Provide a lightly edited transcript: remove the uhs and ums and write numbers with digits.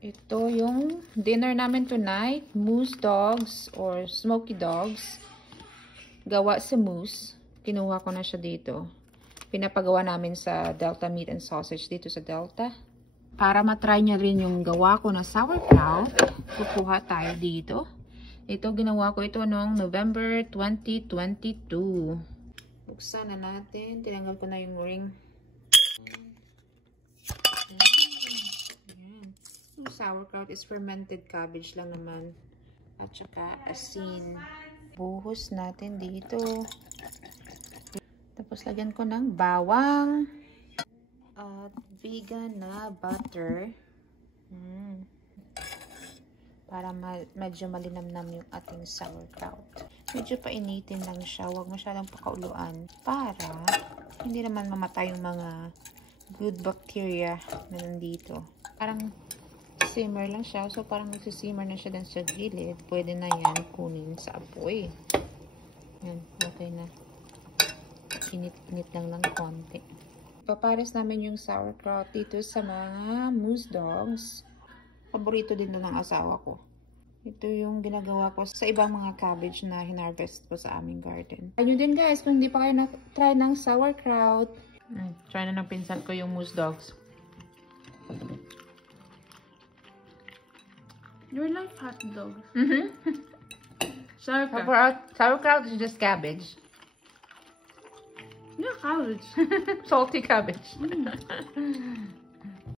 Ito yung dinner namin tonight. Moose dogs or smoky dogs. Gawa sa moose. Kinuha ko na siya dito. Pinapagawa namin sa Delta Meat and Sausage dito sa Delta. Para matry niya rin yung gawa ko na sauerkraut, kukuha tayo dito. Ito, ginawa ko ito noong November 2022. Buksan na natin. Tinanggal ko na yung ring. Yung sauerkraut is fermented cabbage lang naman. At saka asin. Buhos natin dito. Tapos lagyan ko ng bawang. At vegan na butter. Para medyo malinamnam yung ating sauerkraut. Medyo painitin lang siya. Huwag masyadong pakauluan. Para hindi naman mamatay yung mga good bacteria na nandito. Parang simmer lang siya. So, parang nagsisimmer na siya dun sa gilid. Pwede na yan kunin sa apoy. Yan. Okay na. Init-init lang ng konti. Papares namin yung sauerkraut dito sa mga moose dogs. Paborito din na ng asawa ko. Ito yung ginagawa ko sa ibang mga cabbage na hinarvest ko sa aming garden. Try nyo din guys kung hindi pa kayo na-try ng sauerkraut. Try na ng pinsan ko yung moose dogs. You're like hot dog. Sauerkraut is just cabbage. Yeah, cabbage. Salty cabbage.